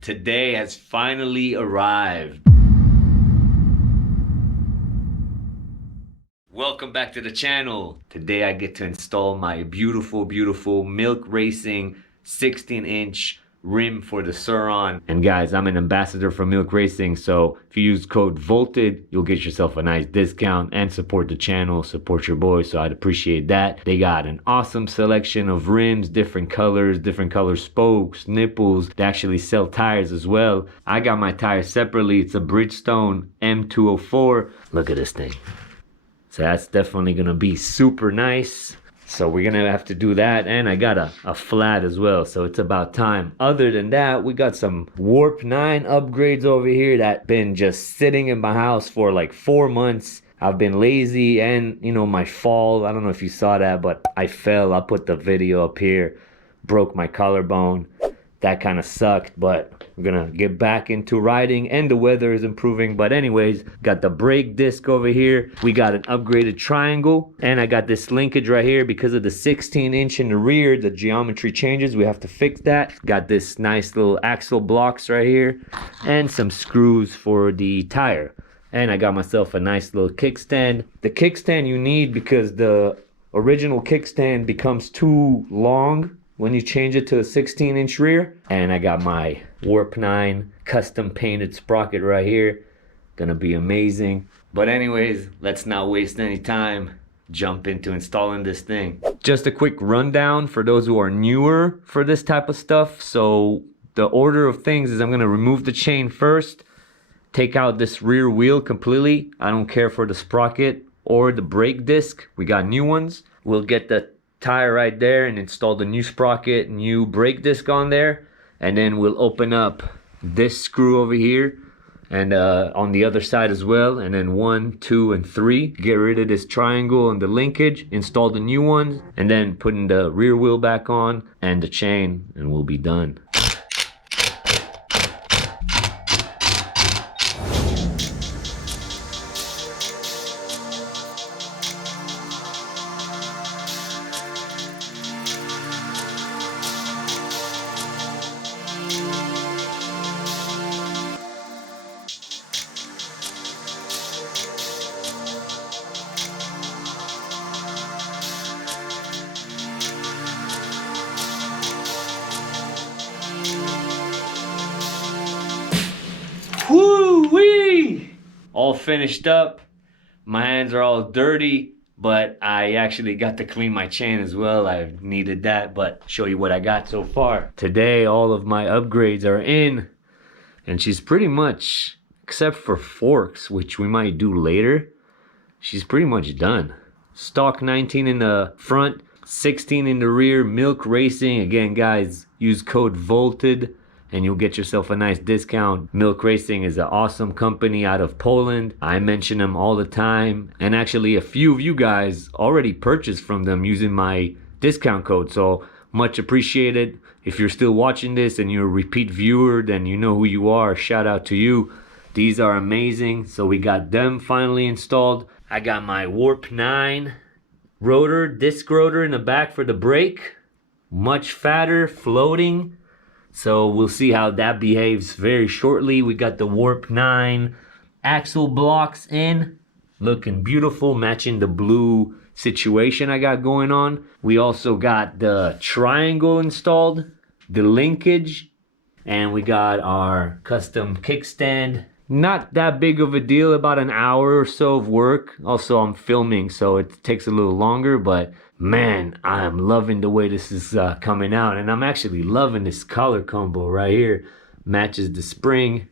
Today has finally arrived. Welcome back to the channel. Today I get to install my beautiful Milk Racing 16-inch rim for the Sur Ron. And guys, I'm an ambassador for Milk Racing, so if you use code VOLTED, you'll get yourself a nice discount and support the channel, support your boy, so I'd appreciate that. They got an awesome selection of rims, different color spokes, nipples. They actually sell tires as well. I got my tires separately. It's a Bridgestone M204. Look at this thing. So that's definitely gonna be super nice. So we're gonna have to do that, and I got a flat as well, so it's about time. Other than that, we got some Warp9 upgrades over here that been just sitting in my house for like 4 months. I've been lazy, and you know, my fall, I don't know if you saw that, but I fell. I'll put the video up here. Broke my collarbone. That kind of sucked, but we're gonna get back into riding, and the weather is improving. But anyways, got the brake disc over here. We got an upgraded triangle, and I got this linkage right here because of the 16-inch in the rear. The geometry changes, we have to fix that. Got this nice little axle blocks right here, and some screws for the tire. And I got myself a nice little kickstand. The kickstand you need because the original kickstand becomes too long when you change it to a 16-inch rear. And I got my Warp9 custom painted sprocket right here. Gonna be amazing. But anyways, let's not waste any time. Jump into installing this thing. Just a quick rundown for those who are newer for this type of stuff. So the order of things is I'm gonna remove the chain first, take out this rear wheel completely. I don't care for the sprocket or the brake disc. We got new ones. We'll get the tire right there and install the new sprocket, new brake disc on there, and then we'll open up this screw over here and on the other side as well, and then 1, 2, and 3, get rid of this triangle and the linkage, install the new ones, and then putting the rear wheel back on and the chain, and we'll be done. Woo-wee! All finished up. My hands are all dirty, but I actually got to clean my chain as well. I needed that, but show you what I got so far. Today, all of my upgrades are in, and she's pretty much, except for forks, which we might do later, she's pretty much done. Stock 19 in the front, 16 in the rear, Milk Racing. Again, guys, use code VOLTED and you'll get yourself a nice discount. Milk Racing is an awesome company out of Poland. I mention them all the time, and actually a few of you guys already purchased from them using my discount code, so much appreciated. If you're still watching this and you're a repeat viewer, then you know who you are. Shout out to you. These are amazing. So we got them finally installed. I got my Warp9 rotor, disc rotor in the back for the brake. Much fatter, floating. So we'll see how that behaves very shortly. We got the Warp9 axle blocks in, looking beautiful, matching the blue situation I got going on. We also got the triangle installed, the linkage, and we got our custom kickstand. Not that big of a deal, about an hour or so of work. Also, I'm filming, so it takes a little longer, but man, I am loving the way this is coming out. And I'm actually loving this color combo right here. Matches the spring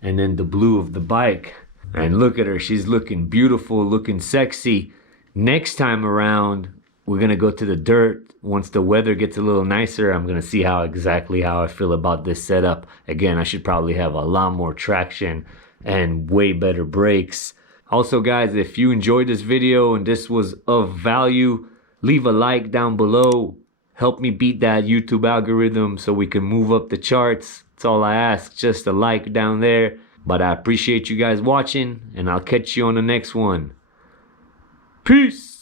and then the blue of the bike. And look at her, she's looking beautiful, looking sexy. Next time around, we're gonna go to the dirt. Once the weather gets a little nicer, I'm gonna see exactly how I feel about this setup. Again, I should probably have a lot more traction and way better brakes. Also guys, if you enjoyed this video and this was of value, leave a like down below. Help me beat that YouTube algorithm so we can move up the charts. That's all I ask, just a like down there. But I appreciate you guys watching, and I'll catch you on the next one. Peace!